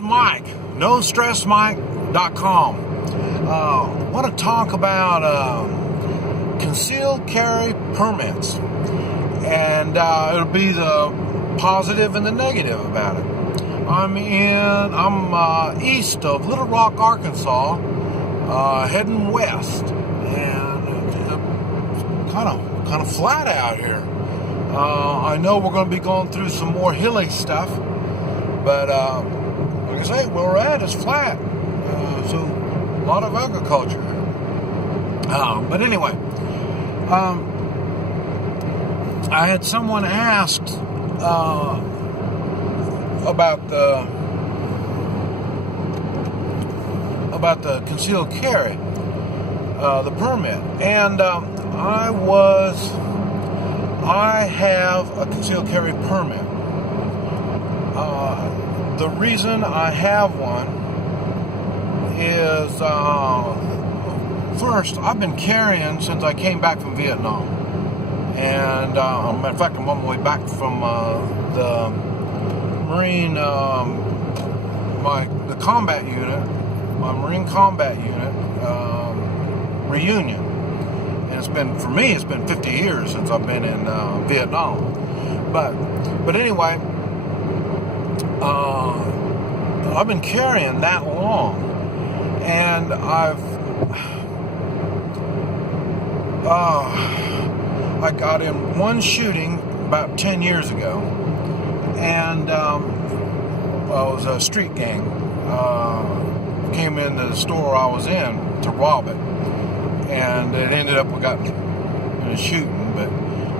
Mike, NoStressMike.com. Want to talk about concealed carry permits, and it'll be the positive and the negative about it. I'm east of Little Rock, Arkansas, heading west, and kind of flat out here. I know we're going to be going through some more hilly stuff, but like I say, where we're at is flat, so a lot of agriculture. But anyway, I had someone asked about the concealed carry, the permit, and I have a concealed carry permit. The reason I have one is, first, I've been carrying since I came back from Vietnam. And, matter of fact, I'm on my way back from the Marine, the combat unit, my Marine combat unit reunion. And it's been 50 years since I've been in Vietnam. But anyway, I've been carrying that long, and I got in one shooting about 10 years ago, and it was a street gang came into the store I was in to rob it, and it ended up we got in a shooting. But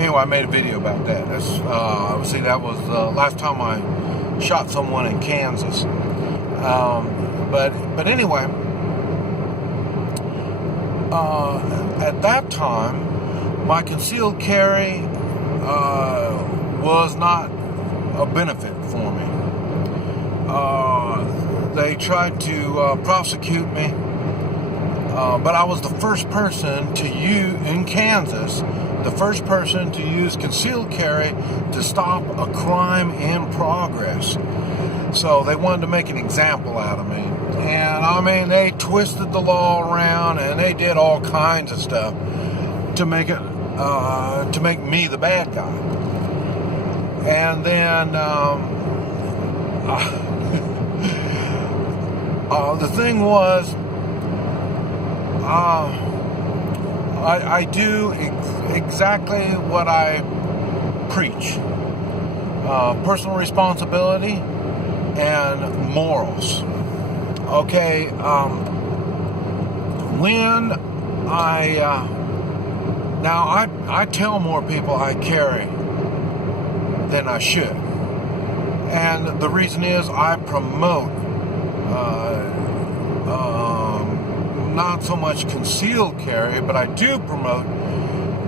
anyway, I made a video about that. That was the last time I shot someone in Kansas. But anyway, at that time, my concealed carry was not a benefit for me. They tried to prosecute me, but I was the first person to use in Kansas, the first person to use concealed carry to stop a crime in progress. So they wanted to make an example out of me. And I mean, they twisted the law around, and they did all kinds of stuff to make me the bad guy. And then the thing was, I do exactly what I preach: personal responsibility and morals. Okay, when I tell more people I carry than I should, and the reason is I promote not so much concealed carry, but I do promote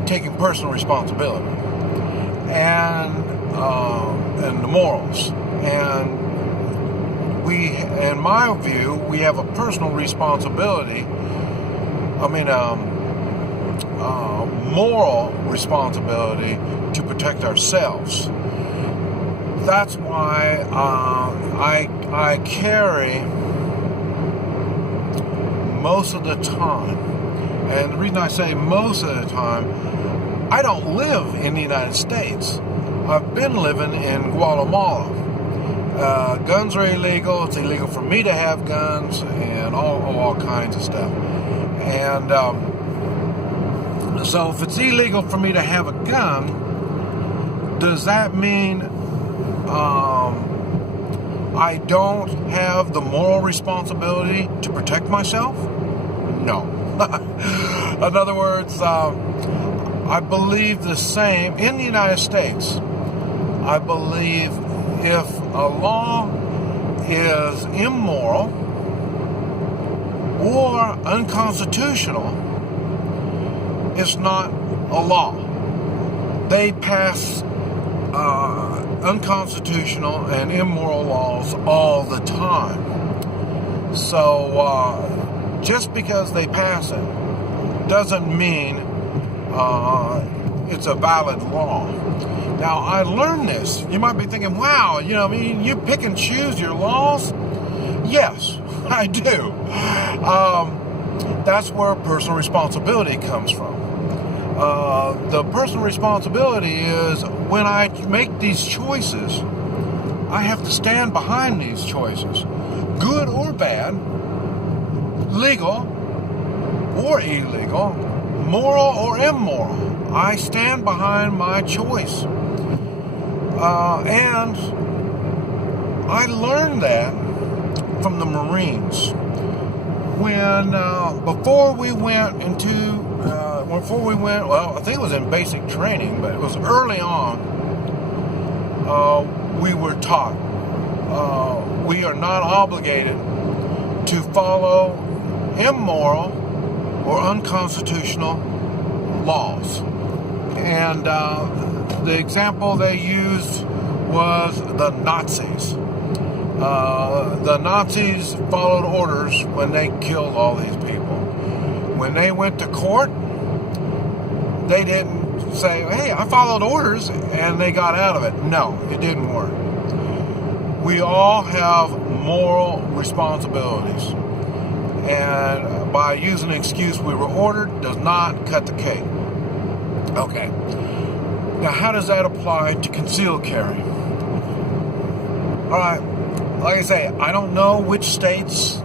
taking personal responsibility and the morals. And in my view, we have a personal responsibility. Moral responsibility to protect ourselves. That's why I carry most of the time. And the reason I say most of the time, I don't live in the United States. I've been living in Guatemala. Guns are illegal. It's illegal for me to have guns, and all kinds of stuff. And so if it's illegal for me to have a gun, does that mean I don't have the moral responsibility to protect myself? No. In other words, I believe the same in the United States. I believe if a law is immoral or unconstitutional, it's not a law. They pass unconstitutional and immoral laws all the time. So just because they pass it doesn't mean it's a valid law. Now, I learned this. You might be thinking, wow, you pick and choose your laws. Yes, I do. That's where personal responsibility comes from. The personal responsibility is when I make these choices, I have to stand behind these choices, good or bad, legal or illegal, moral or immoral. I stand behind my choice. And I learned that from the Marines. When, before we went, well, I think it was in basic training, but it was early on, we were taught, we are not obligated to follow immoral or unconstitutional laws. And the example they used was the Nazis. The Nazis followed orders when they killed all these people. When they went to court, they didn't say, hey, I followed orders, and they got out of it. No, it didn't work. We all have moral responsibilities. And by using the excuse we were ordered does not cut the cake. Okay. Now, how does that apply to concealed carry? All right. Like I say, I don't know which states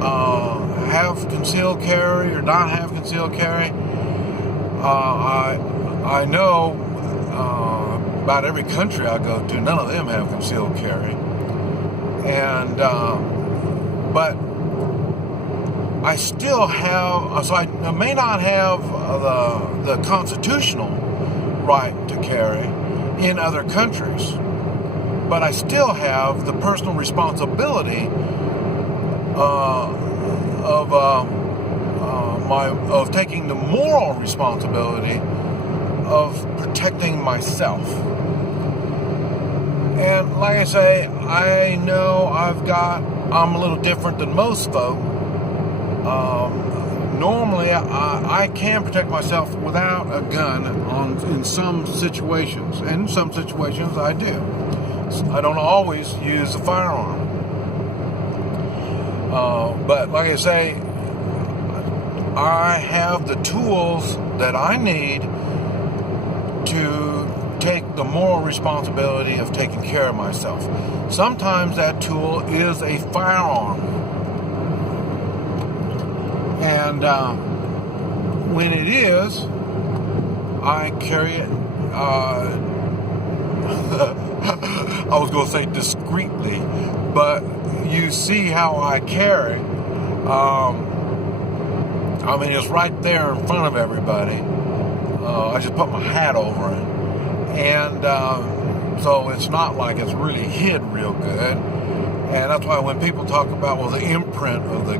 have concealed carry or not have concealed carry. I know about every country I go to, none of them have concealed carry. And but I still have, so I may not have the constitutional right to carry in other countries, but I still have the personal responsibility of taking the moral responsibility of protecting myself. And like I say, I know I'm a little different than most folk. Normally, I can protect myself without a gun in some situations. And in some situations, I do. I don't always use a firearm. But like I say, I have the tools that I need to take the moral responsibility of taking care of myself. Sometimes that tool is a firearm. And when it is, I carry it, I was going to say discreetly, but you see how I carry. I mean, it's right there in front of everybody. I just put my hat over it. And so it's not like it's really hid real good. And that's why when people talk about, well, the imprint of the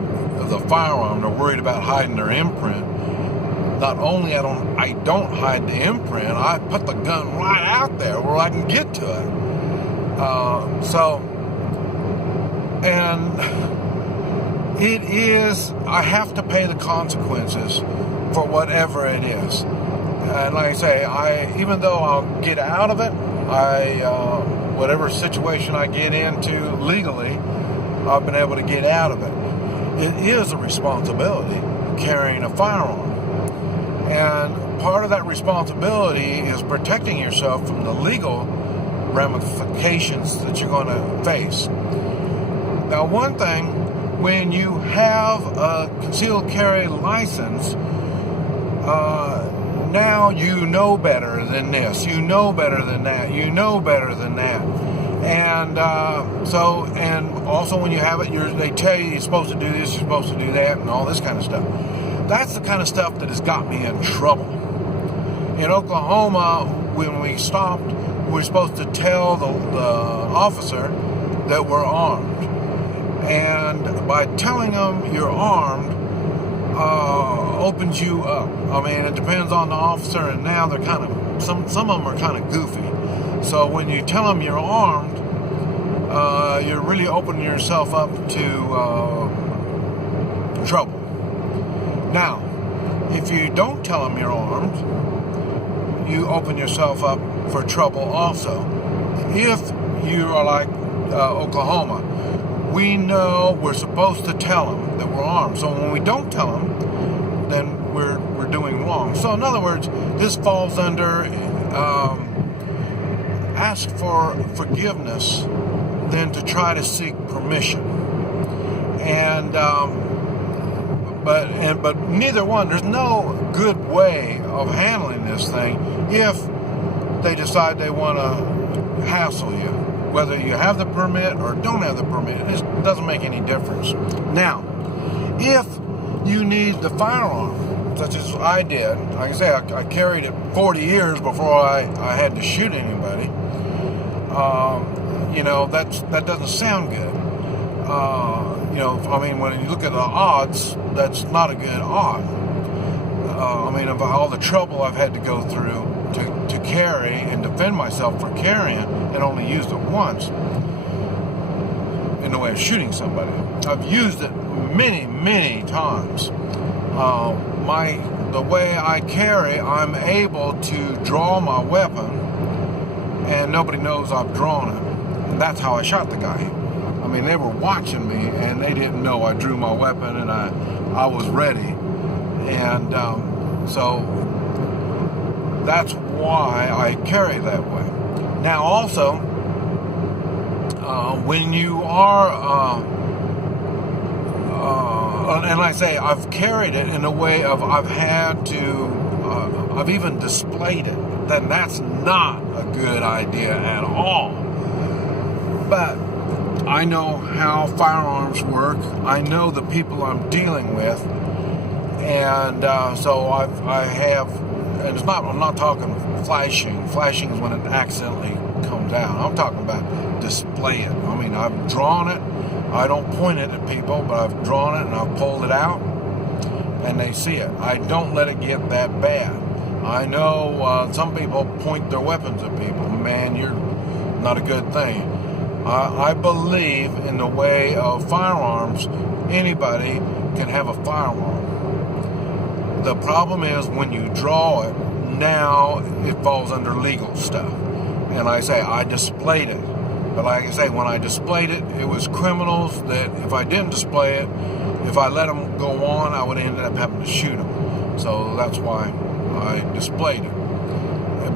firearm, they're worried about hiding their imprint. Not only I don't hide the imprint, I put the gun right out there where I can get to it. And it is, I have to pay the consequences for whatever it is. And like I say, even though I'll get out of it, whatever situation I get into legally, I've been able to get out of it. It is a responsibility carrying a firearm. And part of that responsibility is protecting yourself from the legal ramifications that you're going to face. Now, one thing, when you have a concealed carry license, now you know better than this, you know better than that, you know better than that. And and also when you have it, they tell you you're supposed to do this, you're supposed to do that, and all this kind of stuff. That's the kind of stuff that has got me in trouble. In Oklahoma, when we stopped, we were supposed to tell the officer that we're armed. And by telling them you're armed, opens you up. I mean, it depends on the officer, and now they're kind of, some of them are kind of goofy. So when you tell them you're armed, you're really opening yourself up to trouble. Now, if you don't tell them you're armed, you open yourself up for trouble also. If you are like Oklahoma, we know we're supposed to tell them that we're armed. So when we don't tell them, then we're doing wrong. So in other words, this falls under ask for forgiveness than to try to seek permission. And but neither one. There's no good way of handling this thing if they decide they want to hassle you. Whether you have the permit or don't have the permit, it doesn't make any difference. Now, if you need the firearm, such as I did, like I say, I carried it 40 years before I had to shoot anybody. That doesn't sound good. When you look at the odds, that's not a good odd. Of all the trouble I've had to go through to carry and defend myself for carrying, and only used it once in the way of shooting somebody. I've used it many, many times. The way I carry, I'm able to draw my weapon, and nobody knows I've drawn it. And that's how I shot the guy. They were watching me, and they didn't know I drew my weapon, and I was ready. And so that's why I carry that way. Now, also, when you are, and I say I've carried it in a way of I've even displayed it, then that's not a good idea at all. But I know how firearms work. I know the people I'm dealing with, and so I have. And I'm not talking flashing. Flashing is when it accidentally comes out. I'm talking about displaying. I've drawn it. I don't point it at people, but I've drawn it and I've pulled it out, and they see it. I don't let it get that bad. I know some people point their weapons at people. Man, you're not a good thing. I believe in the way of firearms. Anybody can have a firearm. The problem is when you draw it, now it falls under legal stuff. And like I say, I displayed it. But like I say, when I displayed it, it was criminals that if I didn't display it, if I let them go on, I would have ended up having to shoot them. So that's why I displayed it.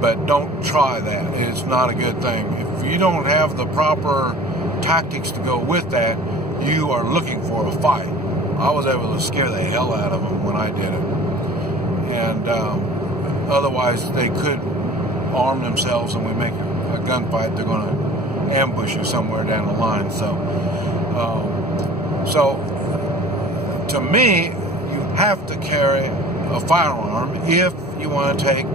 But don't try that. It's not a good thing. If you don't have the proper tactics to go with that, you are looking for a fight. I was able to scare the hell out of them when I did it. And otherwise, they could arm themselves and we make a gunfight. They're going to ambush you somewhere down the line. So to me, you have to carry a firearm if you want to take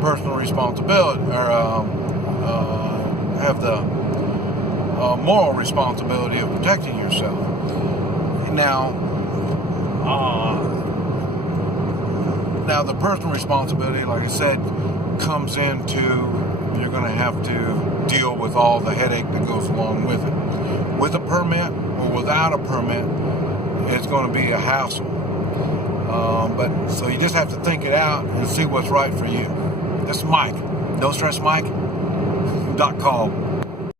personal responsibility or have the moral responsibility of protecting yourself. Now the personal responsibility, like I said, comes into you're going to have to deal with all the headache that goes along with it. With a permit or without a permit, it's going to be a hassle. But so you just have to think it out and see what's right for you. This is Mike, NoStressMike.com.